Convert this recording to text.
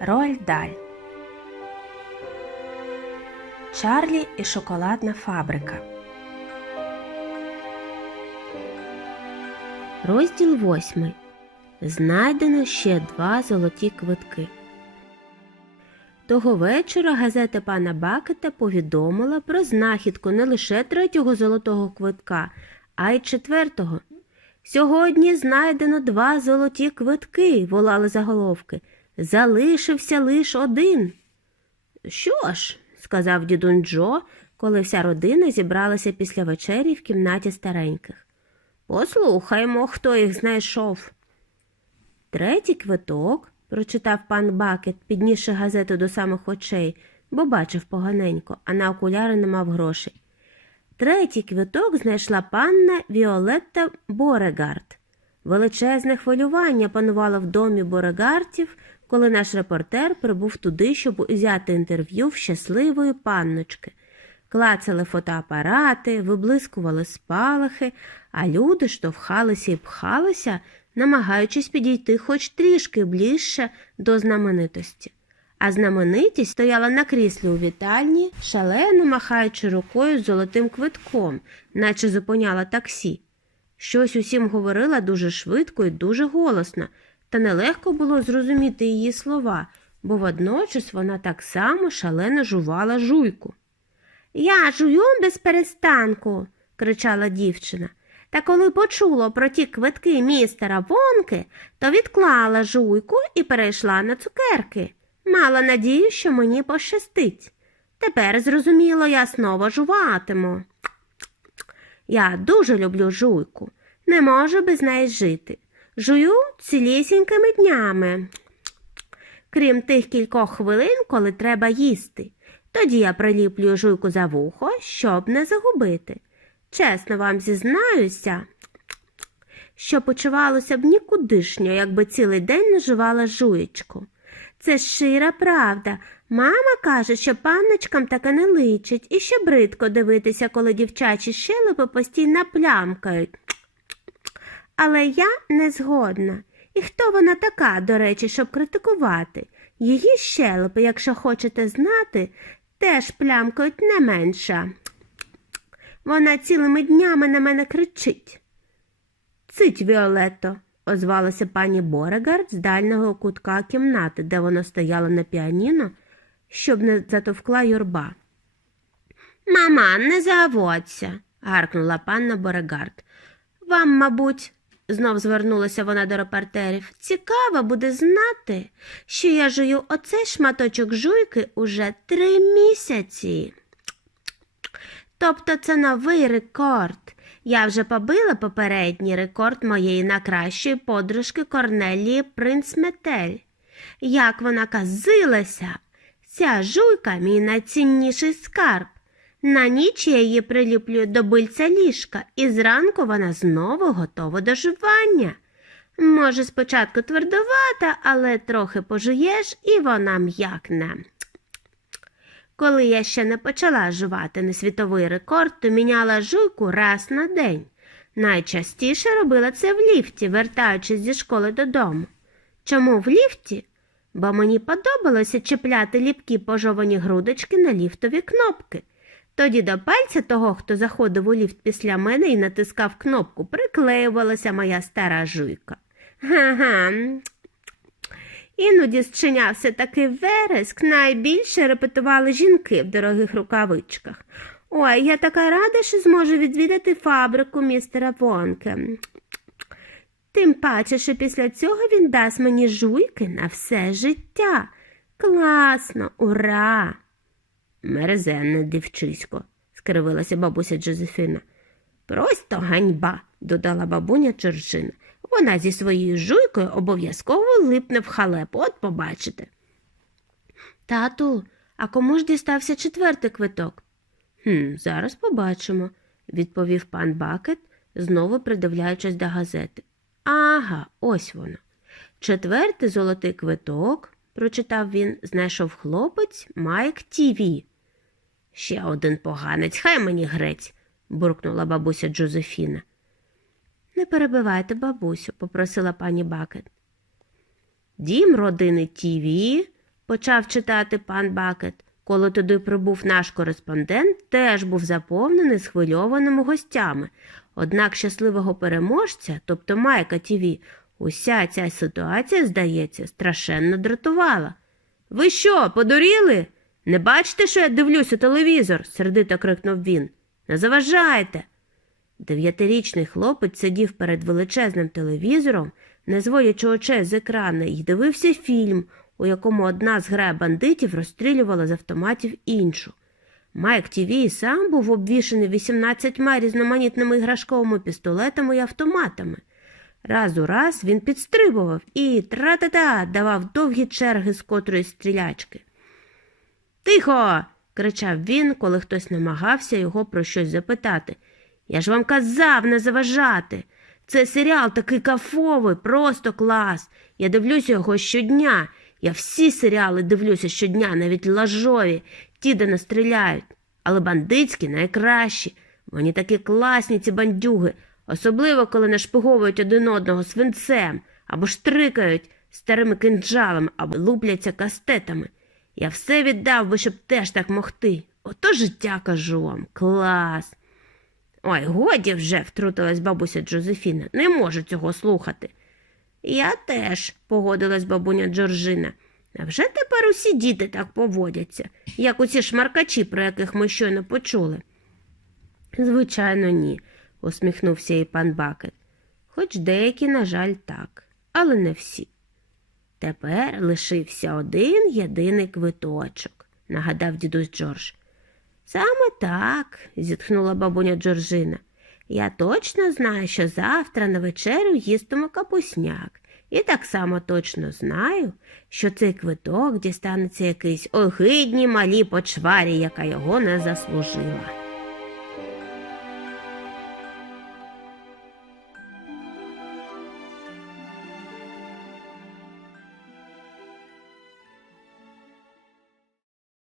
Роальд Даль. Чарлі і шоколадна фабрика. Розділ восьмий. Знайдено ще два золоті квитки. Того вечора газета пана Бакета повідомила про знахідку не лише третього золотого квитка, а й четвертого. Сьогодні знайдено два золоті квитки, волали заголовки. Залишився лиш один. Що ж, сказав дідун Джо, коли вся родина зібралася після вечері в кімнаті стареньких. Послухаймо, хто їх знайшов. Третій квиток, прочитав пан Бакет, піднісши газету до самих очей, бо бачив поганенько, а на окуляри не мав грошей. Третій квиток знайшла панна Віолетта Борегард. Величезне хвилювання панувало в домі Борегартів, коли наш репортер прибув туди, щоб узяти інтерв'ю в щасливої панночки. Клацали фотоапарати, виблискували спалахи, а люди штовхалися і пхалися, намагаючись підійти хоч трішки ближче до знаменитості. А знаменитість стояла на кріслі у вітальні, шалено махаючи рукою з золотим квитком, наче зупиняла таксі. Щось усім говорила дуже швидко і дуже голосно, та нелегко було зрозуміти її слова, бо водночас вона так само шалено жувала жуйку. Я жую без перестанку, кричала дівчина. Та коли почула про ті квитки містера Вонки, то відклала жуйку і перейшла на цукерки. Мала надію, що мені пощастить. Тепер, зрозуміло, я знову жуватиму. Я дуже люблю жуйку, не можу без неї жити. Жую цілісінькими днями. Крім тих кількох хвилин, коли треба їсти. Тоді я приліплюю жуйку за вухо, щоб не загубити. Чесно вам зізнаюся, що почувалося б нікудишньо, якби цілий день не жувала жуєчку. Це щира правда. Мама каже, що панночкам таке не личить, і що бридко дивитися, коли дівчачі щелепи постійно плямкають. Але я не згодна. І хто вона така, до речі, щоб критикувати? Її щелепи, якщо хочете знати, теж плямкають не менше. Вона цілими днями на мене кричить. Цить, Віолетто, озвалася пані Борегард з дальнього кутка кімнати, де вона стояла на піаніно, щоб не затовкла юрба. Мама, не заводься, гаркнула панна Борегард. Вам, мабуть, знов звернулася вона до репортерів, цікаво буде знати, що я жую оцей шматочок жуйки уже три місяці. Тобто це новий рекорд. Я вже побила попередній рекорд моєї найкращої подружки Корнелії Принц Метель. Як вона казилася, ця жуйка мій найцінніший скарб. На ніч я її приліплюю до бильця ліжка, і зранку вона знову готова до жування. Може, спочатку твердовата, але трохи пожуєш, і вона м'якне. Коли я ще не почала жувати на світовий рекорд, то міняла жуйку раз на день. Найчастіше робила це в ліфті, вертаючись зі школи додому. Чому в ліфті? Бо мені подобалося чіпляти ліпкі пожовані грудочки на ліфтові кнопки. Тоді до пальця того, хто заходив у ліфт після мене і натискав кнопку, приклеювалася моя стара жуйка. Га-га. Іноді зчинявся такий вереск, найбільше репетували жінки в дорогих рукавичках. Ой, я така рада, що зможу відвідати фабрику містера Вонке. Тим паче, що після цього він дасть мені жуйки на все життя. Класно, ура! Мерзенне дівчисько, скривилася бабуся Джозефіна. Просто ганьба, додала бабуня Джорджина. Вона зі своєю жуйкою обов'язково липне в халепу, от побачите. Тату, а кому ж дістався четвертий квиток? «Хм, Зараз побачимо, відповів пан Бакет, знову придивляючись до газети. Ага, ось воно. Четвертий золотий квиток, прочитав він, знайшов хлопець Майк Тіві. Ще один поганець, хай мені грець, буркнула бабуся Джозефіна. Не перебивайте, бабусю, попросила пані Бакет. Дім родини Тіві почав читати пан Бакет. Коли туди прибув наш кореспондент, теж був заповнений схвильованими гостями. Однак щасливого переможця, тобто Майка Тіві, уся ця ситуація, здається, страшенно дратувала. Ви що, подуріли? Не бачите, що я дивлюся телевізор? сердито крикнув він. Не заважайте. Дев'ятирічний хлопець сидів перед величезним телевізором, не зводячи очей з екрана, і дивився фільм, у якому одна з грає бандитів розстрілювала з автоматів іншу. Майк Тіві сам був обвішаний 18 різноманітними іграшковими пістолетами і автоматами. Раз у раз він підстрибував і тра-та-та давав довгі черги з котрої стрілячки. Тихо. кричав він, коли хтось намагався його про щось запитати. Я ж вам казав не заважати. Це серіал такий кафовий, просто клас. Я дивлюся його щодня. Я всі серіали дивлюся щодня, навіть лажові, ті, де не стріляють. Але бандитські найкращі. Вони такі класні, ці бандюги, особливо коли нашпиговують один одного свинцем або штрикають старими кинджалами, або лупляться кастетами. Я все віддав би, щоб теж так могти. Ото життя кажу вам, клас. Ой, годі вже, втрутилась бабуся Джозефіна, не можу цього слухати. Я теж, погодилась бабуня Джорджина. А вже тепер усі діти так поводяться, як усі шмаркачі, про яких ми щойно почули. Звичайно, ні, усміхнувся і пан Бакет. Хоч деякі, на жаль, так, але не всі. Тепер лишився один єдиний квиточок, нагадав дідусь Джордж. Саме так, зітхнула бабуня Джорджина. Я точно знаю, що завтра на вечерю їстиму капусняк. І так само точно знаю, що цей квиток дістанеться якийсь огидній малій почварі, яка його не заслужила.